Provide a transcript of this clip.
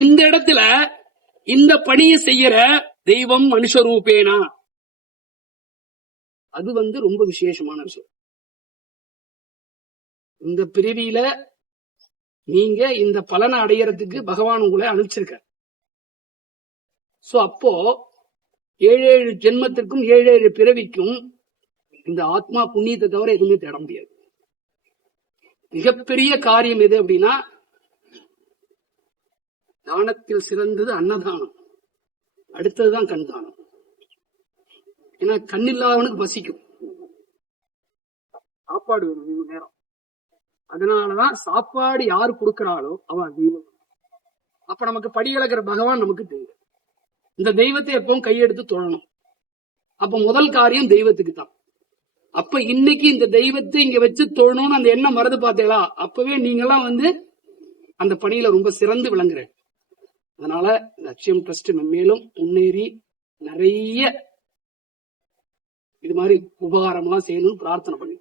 இந்த இடத்துல இந்த பணியை செய்யற தெய்வம் மனுஷரூபேனா, அது ரொம்ப விசேஷமான விஷயம். இந்த பிரிவியில நீங்க இந்த பலனை அடையறதுக்கு பகவான் உங்களை அனுப்பிச்சிருக்க. சோ அப்போ 7 ஜென்மத்திற்கும் 7 பிறவிக்கும் இந்த ஆத்மா புண்ணியத்தை தவிர எதுவுமே தேட முடியாது. மிகப்பெரிய காரியம் எது அப்படின்னா, தானத்தில் சிறந்தது அன்னதானம், அடுத்ததுதான் கண் தானம். ஏன்னா கண்ணில்லாதவனுக்கு பசிக்கும், சாப்பாடு வேணும் நேரம். அதனாலதான் சாப்பாடு யாரு கொடுக்கிறாளோ அவன் தெய்வம். அப்ப நமக்கு படியளக்கிற பகவான் நமக்கு தெய்வம். இந்த தெய்வத்தை எப்பவும் கையெடுத்து தொழணும். அப்ப முதல் காரியம் தெய்வத்துக்கு தான். அப்ப இன்னைக்கு இந்த தெய்வத்தை இங்க வச்சு தொழணும்னு அந்த எண்ணம் மறந்து பார்த்தீங்களா, அப்பவே நீங்கெல்லாம் அந்த பணியில ரொம்ப சிறந்து விளங்குற. அதனால லட்சியம் ட்ரஸ்ட் மேலும் முன்னேறி நிறைய இது மாதிரி உபகாரம் எல்லாம் செய்யணும்னு பிரார்த்தனை பண்ணி